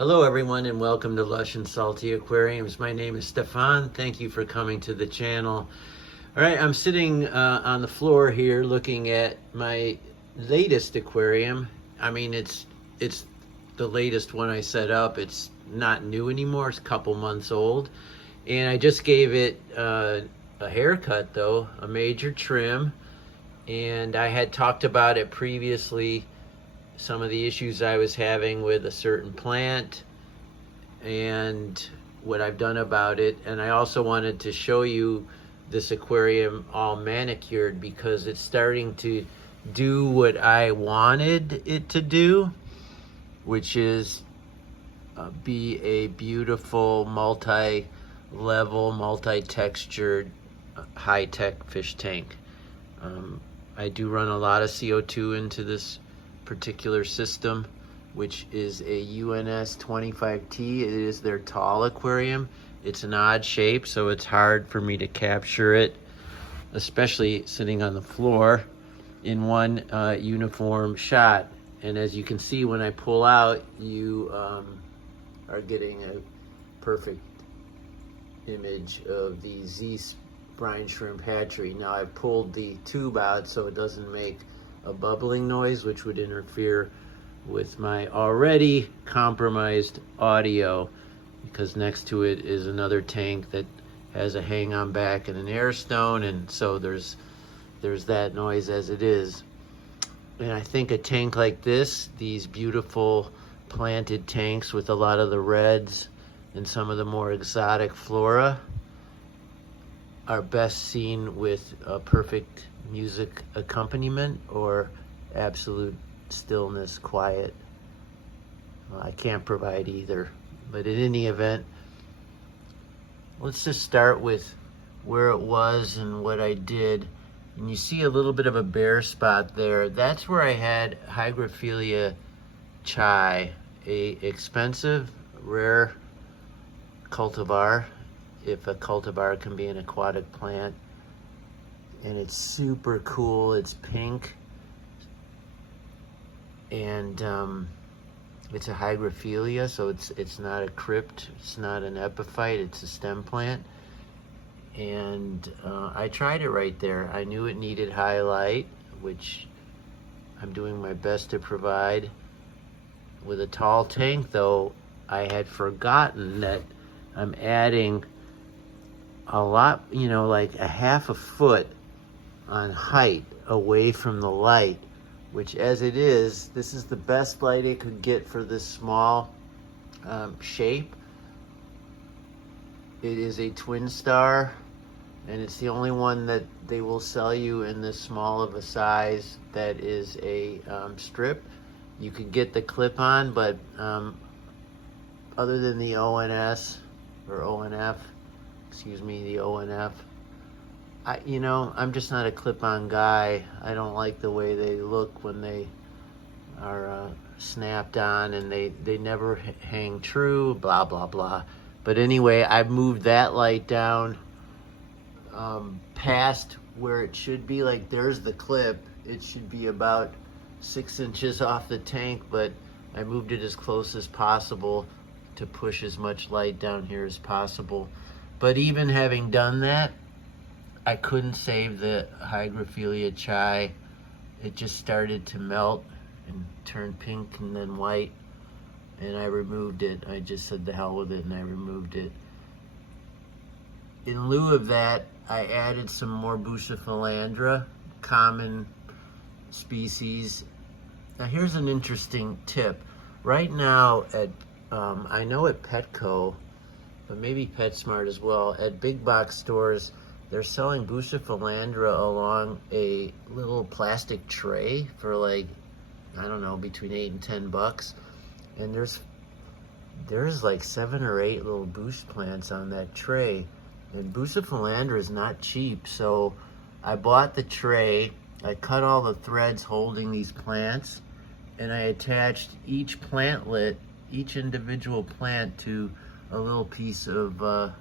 Hello everyone and welcome to Lush and Salty Aquariums. My name is Stefan. Thank you for coming to the channel. All right, I'm sitting on the floor here looking at my latest aquarium. I mean, it's the latest one I set up. It's not new anymore. It's a couple months old. And I just gave it a haircut though, a major trim. And I had talked about it previously, some of the issues I was having with a certain plant and what I've done about it. And I also wanted to show you this aquarium all manicured because it's starting to do what I wanted it to do, which is be a beautiful multi-level, multi-textured, high-tech fish tank. I do run a lot of CO2 into this particular system, which is a UNS 25T. It is their tall aquarium. It's an odd shape, so it's hard for me to capture it, especially sitting on the floor in one uniform shot. And as you can see, when I pull out, you are getting a perfect image of the Z brine shrimp hatchery. Now I pulled the tube out so it doesn't make a bubbling noise, which would interfere with my already compromised audio, because next to it is another tank that has a hang-on back and an air stone, and so there's that noise as it is. And I think a tank like this, these beautiful planted tanks with a lot of the reds and some of the more exotic flora, are best seen with a perfect music accompaniment or absolute stillness, quiet. Well, I can't provide either, but in any event, let's just start with where it was and what I did. And you see a little bit of a bare spot there. That's where I had Hygrophila chai, a expensive, rare cultivar, if a cultivar can be an aquatic plant. And it's super cool. It's pink, and it's a Hygrophila, so it's not a crypt, it's not an epiphyte, it's a stem plant. And I tried it right there. I knew it needed highlight, which I'm doing my best to provide. With a tall tank though, I had forgotten that I'm adding a lot, like a half a foot on height away from the light, which as it is, this is the best light it could get for this small shape. It is a twin star, and it's the only one that they will sell you in this small of a size that is a strip. You could get the clip-on, but other than the ONS or ONF, excuse me, the ONF, I'm just not a clip-on guy. I don't like the way they look when they are snapped on, and they never hang true, blah, blah, blah. But anyway, I've moved that light down past where it should be. Like, there's the clip. It should be about 6 inches off the tank, but I moved it as close as possible to push as much light down here as possible. But even having done that, I couldn't save the Hygrophila chai. It just started to melt and turn pink and then white, and I removed it. I just said the hell with it, and I removed it. In lieu of that, I added some more Bucephalandra, common species. Now here's an interesting tip. Right now at, I know at Petco, but maybe PetSmart as well, at big box stores, they're selling Bucephalandra along a little plastic tray for like, I don't know, between $8 and $10. And there's like 7 or 8 little bush plants on that tray. And Bucephalandra is not cheap, so I bought the tray. I cut all the threads holding these plants, and I attached each plantlet, each individual plant, to a little piece of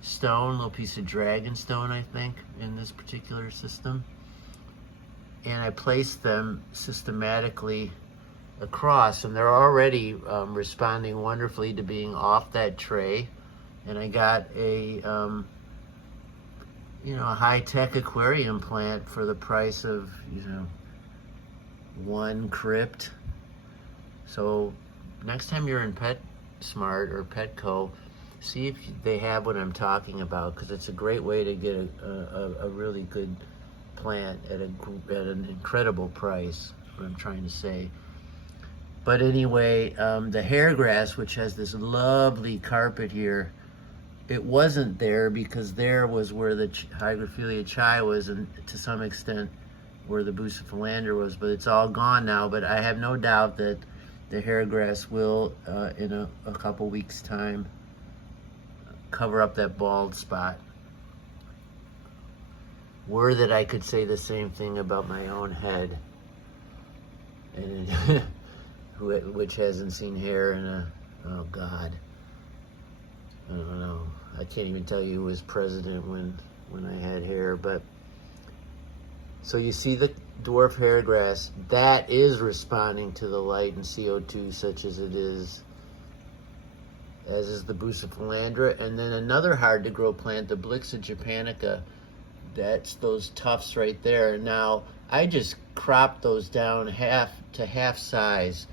stone, a little piece of dragon stone, I think, in this particular system. And I placed them systematically across, and they're already responding wonderfully to being off that tray. And I got a a high-tech aquarium plant for the price of one crypt. So next time you're in PetSmart or Petco, see if they have what I'm talking about, because it's a great way to get a really good plant at an incredible price, what I'm trying to say. But anyway, the hairgrass, which has this lovely carpet here, it wasn't there because there was where the Hygrophila chai was, and to some extent where the bucephalandra was, but it's all gone now. But I have no doubt that the hairgrass will, in a couple weeks' time, cover up that bald spot. Were that I could say the same thing about my own head, and which hasn't seen hair in oh God, I don't know. I can't even tell you who was president when I had hair. But so you see the dwarf hairgrass, that is responding to the light and CO2 such as it is, as is the bucephalandra. And then another hard to grow plant, the Blixa japonica, that's those tufts right there. Now I just cropped those down half size,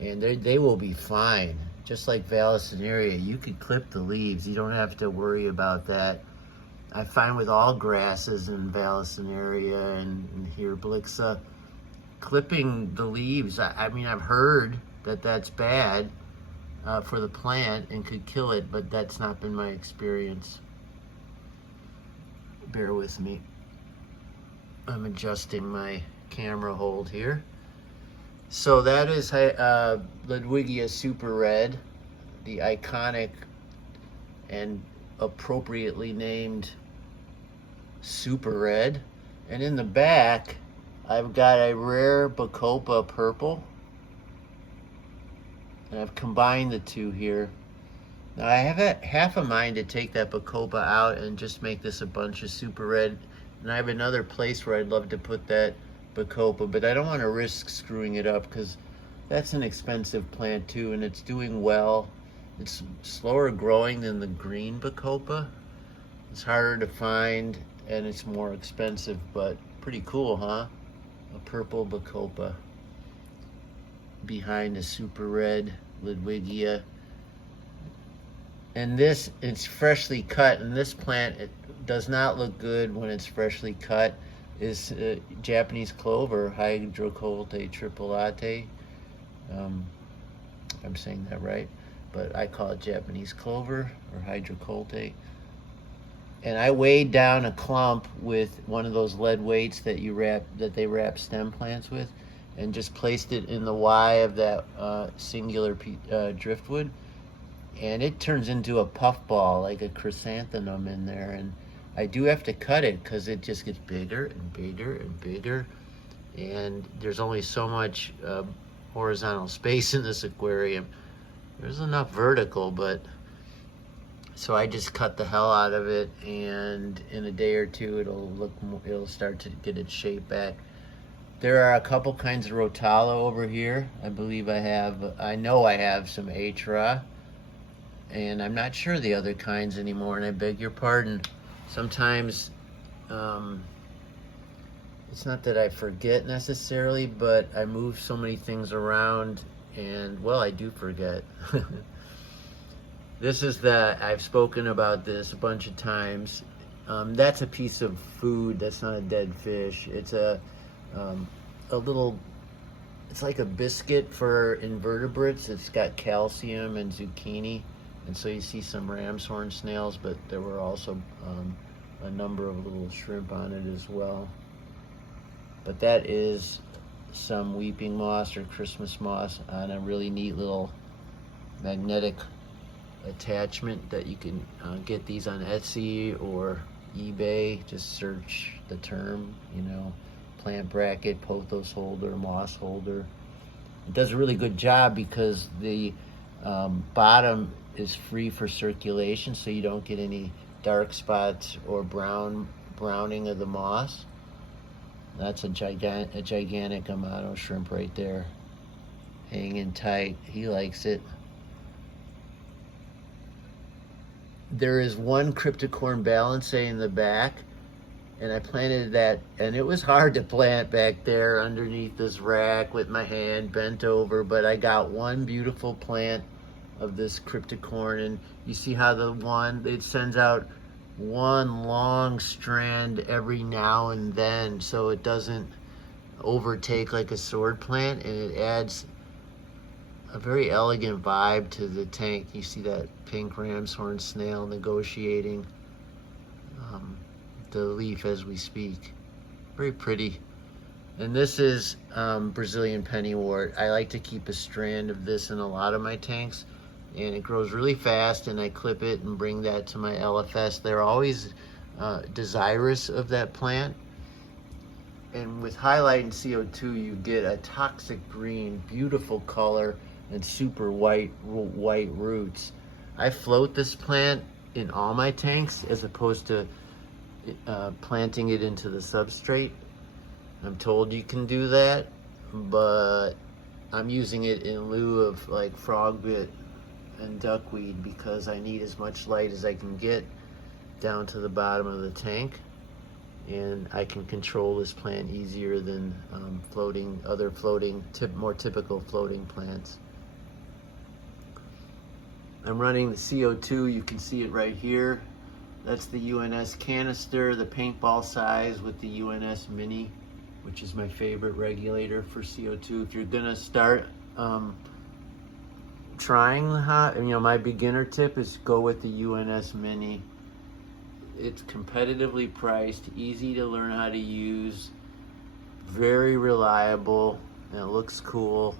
and they will be fine. Just like Vallisneria, you could clip the leaves. You don't have to worry about that. I find with all grasses in Vallisneria and here Blixa, clipping the leaves, I mean, I've heard that that's bad for the plant and could kill it, but that's not been my experience. Bear with me. I'm adjusting my camera hold here. So that is Ludwigia Super Red, the iconic and appropriately named Super Red. And in the back, I've got a rare Bacopa Purple. And I've combined the two here. Now I have half a mind to take that Bacopa out and just make this a bunch of Super Red. And I have another place where I'd love to put that Bacopa, but I don't want to risk screwing it up because that's an expensive plant too, and it's doing well. It's slower growing than the green Bacopa. It's harder to find and it's more expensive, but pretty cool, huh? A purple Bacopa behind a Super Red Ludwigia. And this, it's freshly cut, and this plant, it does not look good when it's freshly cut, is Japanese clover, Hydrocolte tripolate. I'm saying that right, but I call it Japanese clover or Hydrocolte. And I weighed down a clump with one of those lead weights that they wrap stem plants with, and just placed it in the Y of that singular driftwood, and it turns into a puffball, like a chrysanthemum in there. And I do have to cut it because it just gets bigger and bigger and bigger, and there's only so much horizontal space in this aquarium. There's enough vertical, but so I just cut the hell out of it, and in a day or two it'll start to get its shape back. There are a couple kinds of Rotala over here. I know I have some Atra, and I'm not sure the other kinds anymore, and I beg your pardon. Sometimes it's not that I forget necessarily, but I move so many things around, and well, I do forget. This is I've spoken about this a bunch of times. That's a piece of food. That's not a dead fish. It's a little, it's like a biscuit for invertebrates. It's got calcium and zucchini. And so you see some ram's horn snails, but there were also a number of little shrimp on it as well. But that is some weeping moss or Christmas moss on a really neat little magnetic attachment that you can get these on Etsy or eBay. Just search the term, plant bracket, pothos holder, moss holder. It does a really good job because the bottom is free for circulation, so you don't get any dark spots or browning of the moss. That's a gigantic Amano shrimp right there. hanging tight. He likes it. There is one cryptocorn balancea in the back, and I planted that, and it was hard to plant back there underneath this rack with my hand bent over, but I got one beautiful plant of this cryptocorn, and you see how it sends out one long strand every now and then so it doesn't overtake like a sword plant, and it adds a very elegant vibe to the tank. You see that pink ram's horn snail negotiating the leaf as we speak. Very pretty. And this is Brazilian pennywort. I like to keep a strand of this in a lot of my tanks, and it grows really fast, and I clip it and bring that to my LFS. They're always desirous of that plant. And with highlight and CO2, you get a toxic green, beautiful color, and super white roots. I float this plant in all my tanks as opposed to planting it into the substrate. I'm told you can do that, but I'm using it in lieu of like frogbit and duckweed because I need as much light as I can get down to the bottom of the tank, and I can control this plant easier than more typical floating plants. I'm running the CO2, you can see it right here. That's the UNS canister, the paintball size with the UNS Mini, which is my favorite regulator for CO2. If you're gonna start trying the hot, my beginner tip is go with the UNS Mini. It's competitively priced, easy to learn how to use, very reliable, and it looks cool.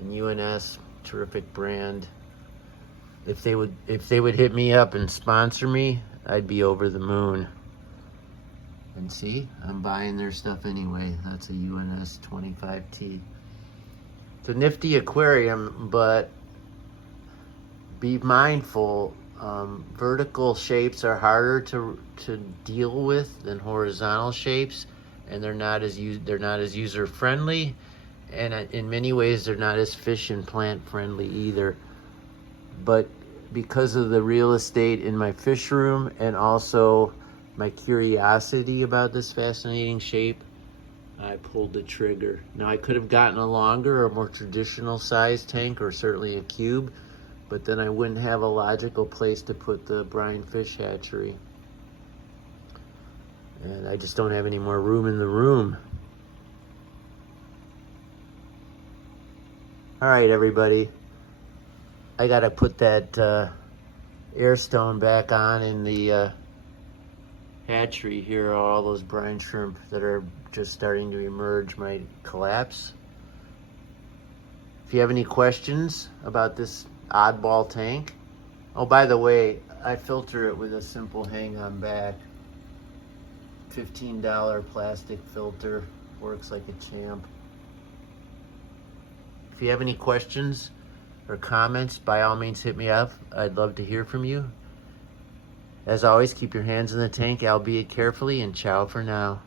And UNS, terrific brand. If they would hit me up and sponsor me, I'd be over the moon. And see, I'm buying their stuff anyway. That's a UNS 25T. It's a nifty aquarium, but be mindful. Vertical shapes are harder to deal with than horizontal shapes, and they're not as user friendly, and in many ways they're not as fish and plant friendly either. But because of the real estate in my fish room and also my curiosity about this fascinating shape, I pulled the trigger. Now I could have gotten a longer or more traditional size tank, or certainly a cube, but then I wouldn't have a logical place to put the brine fish hatchery. And I just don't have any more room in the room. All right, everybody. I gotta put that air stone back on in the hatchery here. All those brine shrimp that are just starting to emerge might collapse. If you have any questions about this oddball tank, oh, by the way, I filter it with a simple hang-on back. $15 plastic filter, works like a champ. If you have any questions or comments, by all means hit me up. I'd love to hear from you. As always, keep your hands in the tank, albeit carefully, and ciao for now.